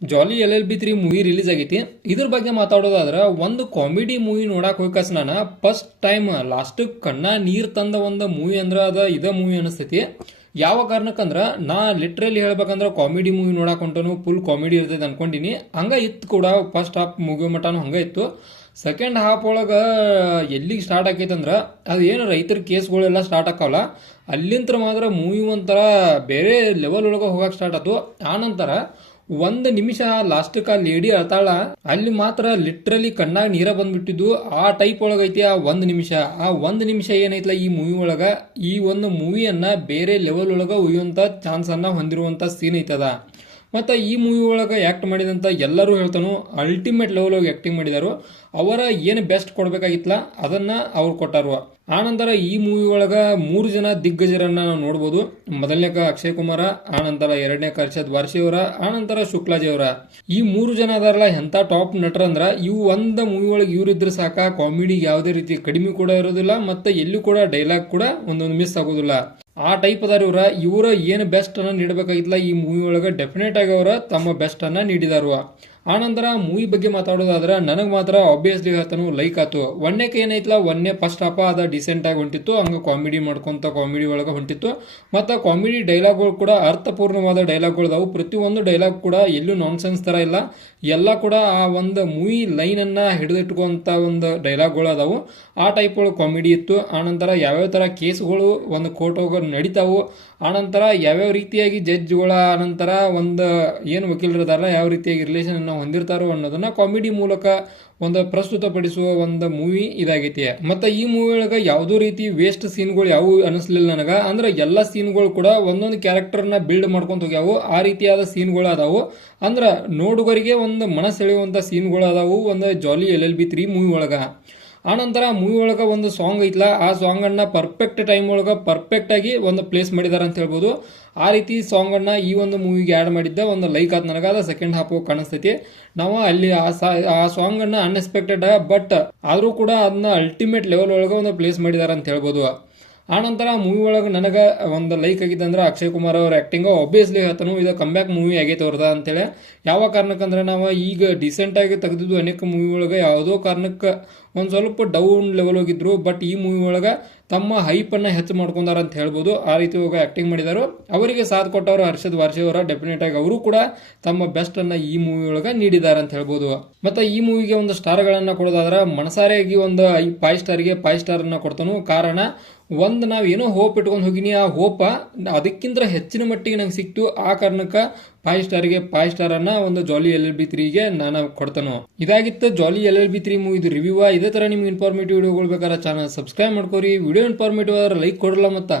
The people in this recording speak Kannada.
ಜಾಲಿ LLB 3 ಮೂವಿ ರಿಲೀಸ್ ಆಗೈತಿ. ಇದ್ರ ಬಗ್ಗೆ ಮಾತಾಡೋದಾದ್ರ ಒಂದು ಕಾಮಿಡಿ ಮೂವಿ ನೋಡಕ್ ಹೋಗ್ಕಾಸ್ ನಾನು ಫಸ್ಟ್ ಟೈಮ್ ಲಾಸ್ಟ್ ಕಣ್ಣ ನೀರ್ ತಂದ ಒಂದು ಮೂವಿ ಅಂದ್ರ ಇದ ಮೂವಿ ಅನಿಸ್ತೈತಿ. ಯಾವ ಕಾರಣಕ್ಕಂದ್ರ ನಾ ಲಿಟ್ರಲಿ ಹೇಳ್ಬೇಕಂದ್ರ ಕಾಮಿಡಿ ಮೂವಿ ನೋಡಕ್ ಹೊಂಟನು ಫುಲ್ ಕಾಮಿಡಿ ಇರ್ತೈತೆ ಅನ್ಕೊಂಡಿನಿ. ಹಂಗ ಇತ್ತು ಕೂಡ ಫಸ್ಟ್ ಹಾಫ್ ಮುಗಿಯೋ ಮಟನು ಹಂಗ ಇತ್ತು. ಸೆಕೆಂಡ್ ಹಾಫ್ ಒಳಗ ಎಲ್ಲಿಗೆ ಸ್ಟಾರ್ಟ್ ಆಕೈತಂದ್ರ ಅದು ಏನು ರೈತರ ಕೇಸ್ಗಳೆಲ್ಲ ಸ್ಟಾರ್ಟ್ ಆಕಾವಲ್ಲ ಅಲ್ಲಿಂತ್ರ ಮಾತ್ರ ಮೂವಿ ಒಂಥರ ಬೇರೆ ಲೆವೆಲ್ ಒಳಗ ಹೋಗಕ್ ಸ್ಟಾರ್ಟ್ ಆಯ್ತು. ಆನಂತರ ಒಂದ್ ನಿಮಿಷ ಲಾಸ್ಟಕ್ ಆ ಲೇಡಿ ಅಳ್ತಾಳ ಅಲ್ಲಿ ಮಾತ್ರ ಲಿಟ್ರಲಿ ಕಣ್ಣಾಗ ನೀರ ಬಂದ್ಬಿಟ್ಟಿದ್ದು ಆ ಟೈಪ್ ಒಳಗೈತಿ. ಆ ಒಂದ್ ನಿಮಿಷ ಏನೈತ್ಲ ಈ ಮೂವಿ ಒಳಗ ಈ ಒಂದು ಮೂವಿಯನ್ನ ಬೇರೆ ಲೆವೆಲ್ ಒಳಗ ಉಯ್ಯುವಂತ ಚಾನ್ಸ್ ಅನ್ನ ಹೊಂದಿರುವಂತ ಸೀನ್ ಐತದ. ಮತ್ತು ಈ ಮೂವಿ ಒಳಗೆ ಆ್ಯಕ್ಟ್ ಮಾಡಿದಂಥ ಎಲ್ಲರೂ ಹೇಳ್ತಾನು ಅಲ್ಟಿಮೇಟ್ ಲೆವೆಲ್ ಒಳಗೆ ಆ್ಯಕ್ಟಿಂಗ್ ಮಾಡಿದಾರು. ಅವರ ಏನು ಬೆಸ್ಟ್ ಕೊಡಬೇಕಾಗಿತ್ತಲ್ಲ ಅದನ್ನು ಅವ್ರು ಕೊಟ್ಟಾರು. ಆನಂತರ ಈ ಮೂವಿ ಒಳಗೆ 3 ಜನ ದಿಗ್ಗಜರನ್ನ ನಾವು ನೋಡ್ಬೋದು. ಮೊದಲನೇಕ ಅಕ್ಷಯ್ ಕುಮಾರ, ಆನಂತರ ಎರಡನೇ ಅರ್ಷದ್ ವಾರ್ಷಿ ಅವರ, ಆನಂತರ ಶುಕ್ಲಾಜಿ ಅವರ. ಈ 3 ಜನ ಅದಾರಲ್ಲ ಎಂಥ ಟಾಪ್ ನಟರಂದ್ರ ಇವು ಒಂದು ಮೂವಿ ಒಳಗೆ ಇವ್ರಿದ್ರೆ ಸಾಕ ಕಾಮಿಡಿ ಯಾವುದೇ ರೀತಿ ಕಡಿಮೆ ಕೂಡ ಇರೋದಿಲ್ಲ ಮತ್ತು ಎಲ್ಲೂ ಕೂಡ ಡೈಲಾಗ್ ಕೂಡ ಒಂದೊಂದು ಮಿಸ್ ಆಗೋದಿಲ್ಲ. ಆ ಟೈಪ್ ಅದಾರ ಇವ್ರ ಏನು ಬೆಸ್ಟ್ ಅನ್ನ ನೀಡಬೇಕಾಗಿತ್ತಲ್ಲ ಈ ಮೂವಿ ಒಳಗೆ ಡೆಫಿನೆಟ್ ಆಗಿ ಅವರ ತಮ್ಮ ಬೆಸ್ಟ್ ಅನ್ನ ನೀಡಿದಾರು. ಆನಂತರ ಮೂವಿ ಬಗ್ಗೆ ಮಾತಾಡೋದಾದ್ರೆ ನನಗೆ ಮಾತ್ರ ಆಬ್ವಿಯಸ್ಲಿ ಹೇಳ್ತಾನು ಲೈಕ್ ಆತು. ಒಂದನೇಕೆ ಏನೈತಲ್ಲ ಒಂದೇ ಫಸ್ಟ್ ಹಾಫ ಅದ ಡಿಸೆಂಟ್ ಆಗಿ ಹೊಂಟಿತ್ತು, ಹಂಗ ಕಾಮಿಡಿ ಮಾಡ್ಕೊಂತ ಕಾಮಿಡಿ ಒಳಗೆ ಹೊಂಟಿತ್ತು. ಮತ್ತು ಕಾಮಿಡಿ ಡೈಲಾಗ್ಗಳು ಕೂಡ ಅರ್ಥಪೂರ್ಣವಾದ ಡೈಲಾಗ್ಗಳು ಅದಾವು. ಪ್ರತಿಯೊಂದು ಡೈಲಾಗ್ ಕೂಡ ಎಲ್ಲೂ ನಾನ್ಸೆನ್ಸ್ ತರ ಇಲ್ಲ, ಎಲ್ಲ ಕೂಡ ಆ ಒಂದು ಮೂವಿ ಲೈನ್ ಅನ್ನ ಹಿಡಿದಿಟ್ಕೊಂತ ಒಂದು ಡೈಲಾಗ್ಗಳು ಅದಾವು. ಆ ಟೈಪ್ ಒಳಗೆ ಕಾಮಿಡಿ ಇತ್ತು. ಆನಂತರ ಯಾವ್ಯಾವ ತರ ಕೇಸ್ಗಳು ಒಂದು ಕೋರ್ಟ್ ಹೋಗೋ ನಡೀತಾವು, ಆನಂತರ ಯಾವ್ಯಾವ ರೀತಿಯಾಗಿ ಜಡ್ಜ್ಗಳ ಆನಂತರ ಒಂದು ಏನು ವಕೀಲರದಾರಲ್ಲ ಯಾವ ರೀತಿಯಾಗಿ ರಿಲೇಷನ್ ಅನ್ನ ಹೊಂದಿರ್ತಾರೋ ಅನ್ನೋದನ್ನ ಕಾಮಿಡಿ ಮೂಲಕ ಒಂದು ಪ್ರಸ್ತುತಪಡಿಸುವ ಒಂದು ಮೂವಿ ಇದಾಗೈತಿ. ಮತ್ತೆ ಈ ಮೂವಿ ಒಳಗ ಯಾವುದೋ ರೀತಿ ವೇಸ್ಟ್ ಸೀನ್ಗಳು ಯಾವ ಅನಿಸ್ಲಿಲ್ಲ ನನಗ. ಅಂದ್ರೆ ಎಲ್ಲ ಸೀನ್ಗಳು ಕೂಡ ಒಂದೊಂದು ಕ್ಯಾರೆಕ್ಟರ್ನ ಬಿಲ್ಡ್ ಮಾಡ್ಕೊಂತ ಹೋಗ್ಯಾವು. ಆ ರೀತಿಯಾದ ಸೀನ್ಗಳು ಅದಾವು. ಅಂದ್ರ ನೋಡುಗರಿಗೆ ಒಂದು ಮನಸೆಳೆಯುವಂತ ಸೀನ್ಗಳು ಅದಾವು ಒಂದು ಜಾಲಿ LLB 3 ಮೂವಿ ಒಳಗ. ಆನಂತರ ಮೂವಿ ಒಳಗ ಒಂದು ಸಾಂಗ್ ಐತ್ಲ ಆ ಸಾಂಗ್ ಅನ್ನ ಪರ್ಫೆಕ್ಟ್ ಟೈಮ್ ಒಳಗ ಪರ್ಫೆಕ್ಟ್ ಆಗಿ ಒಂದು ಪ್ಲೇಸ್ ಮಾಡಿದಾರ ಅಂತ ಹೇಳ್ಬೋದು. ಆ ರೀತಿ ಸಾಂಗ್ ಅನ್ನ ಈ ಒಂದು ಮೂವಿಗೆ ಆಡ್ ಮಾಡಿದ್ದ ಒಂದು ಲೈಕ್ ಆತ್ ನನಗ. ಅದ ಸೆಕೆಂಡ್ ಹಾಫ್ ಕಾಣಿಸ್ತೈತಿ. ನಾವು ಅಲ್ಲಿ ಆ ಸಾಂಗ್ ಅನ್ನ ಅನ್ಎಕ್ಸ್ಪೆಕ್ಟೆಡ್ ಬಟ್ ಆದ್ರೂ ಕೂಡ ಅದನ್ನ ಅಲ್ಟಿಮೇಟ್ ಲೆವೆಲ್ ಒಳಗ ಒಂದು ಪ್ಲೇಸ್ ಮಾಡಿದಾರ ಅಂತ ಹೇಳ್ಬೋದು. ಆನಂತರ ಮೂವಿ ಒಳಗೆ ನನಗೆ ಒಂದು ಲೈಕ್ ಆಗಿದ್ದ ಅಂದ್ರೆ ಅಕ್ಷಯ್ ಕುಮಾರ್ ಅವ್ರ ಆಕ್ಟಿಂಗ್ ಆಬ್ವಿಯಸ್ಲಿ ಹೇಳ್ತಾನು ಇದು ಕಮ್ಬ್ಯಾಕ್ ಮೂವಿ ಆಗೈತೆ ಅವ್ರದ ಅಂತೇಳಿ. ಯಾವ ಕಾರಣಕ್ಕಂದ್ರೆ ನಾವು ಈಗ ಡಿಸೆಂಟ್ ಆಗಿ ತೆಗೆದಿದ್ದು ಅನೇಕ ಮೂವಿ ಒಳಗೆ ಯಾವುದೋ ಕಾರಣಕ್ಕೆ ಒಂದು ಸ್ವಲ್ಪ ಡೌನ್ ಲೆವೆಲ್ ಹೋಗಿದ್ರು, ಬಟ್ ಈ ಮೂವಿ ಒಳಗೆ ತಮ್ಮ ಹೈಪ್ ಅನ್ನ ಹೆಚ್ಚು ಮಾಡ್ಕೊಂಡಾರ ಅಂತ ಹೇಳ್ಬೋದು. ಆ ರೀತಿ ಹೋಗಿ ಆಕ್ಟಿಂಗ್ ಮಾಡಿದಾರು. ಅವರಿಗೆ ಸಾಥ್ ಕೊಟ್ಟವರು ಹರ್ಷದ್ ವಾರ್ಷಿ ಅವರ. ಡೆಫಿನೆಟ್ ಆಗಿ ಅವರು ಕೂಡ ತಮ್ಮ ಬೆಸ್ಟ್ ಅನ್ನ ಈ ಮೂವಿ ಒಳಗೆ ನೀಡಿದ್ದಾರೆ ಅಂತ ಹೇಳ್ಬೋದು. ಮತ್ತೆ ಈ ಮೂವಿಗೆ ಒಂದು ಸ್ಟಾರ್ ಗಳನ್ನ ಕೊಡೋದಾದ್ರೆ ಮನಸಾರೆಯಾಗಿ ಒಂದು 5 ಸ್ಟಾರ್ಗೆ 5 ಸ್ಟಾರ್ ಅನ್ನ ಕೊಡ್ತಾನು. ಕಾರಣ ಒಂದು ನಾವೇನೋ ಹೋಪ್ ಇಟ್ಕೊಂಡು ಹೋಗಿನಿ, ಆ ಹೋಪ ಅದಕ್ಕಿಂತ ಹೆಚ್ಚಿನ ಮಟ್ಟಿಗೆ ನಂಗೆ ಸಿಕ್ತು. ಆ ಕಾರಣಕ್ಕೆ 5 ಸ್ಟಾರ್ಗೆ 5 ಸ್ಟಾರ್ ಅನ್ನ ಒಂದು ಜಾಲಿ LLB 3ಗೆ ನಾನು ಕೊಡ್ತಾನು. ಇದಾಗಿತ್ತು ಜಾಲಿ LLB 3 ಮೂವಿ ರಿವ್ಯೂ. ಇದೇ ತರ ನಿಮ್ಗೆ ಇನ್ಫಾರ್ಮೇಟಿವ್ ವಿಡಿಯೋಗಳು ಬೇಕಾದ್ರೆ ಚಾನಲ್ ಸಬ್ಸ್ಕ್ರೈಬ್ ಮಾಡ್ಕೋರಿ. ವಿಡಿಯೋ ಇನ್ಫಾರ್ಮೇಟಿವ್ ಆದ್ರೆ ಲೈಕ್ ಕೊಡಲ್ಲ ಮತ್ತ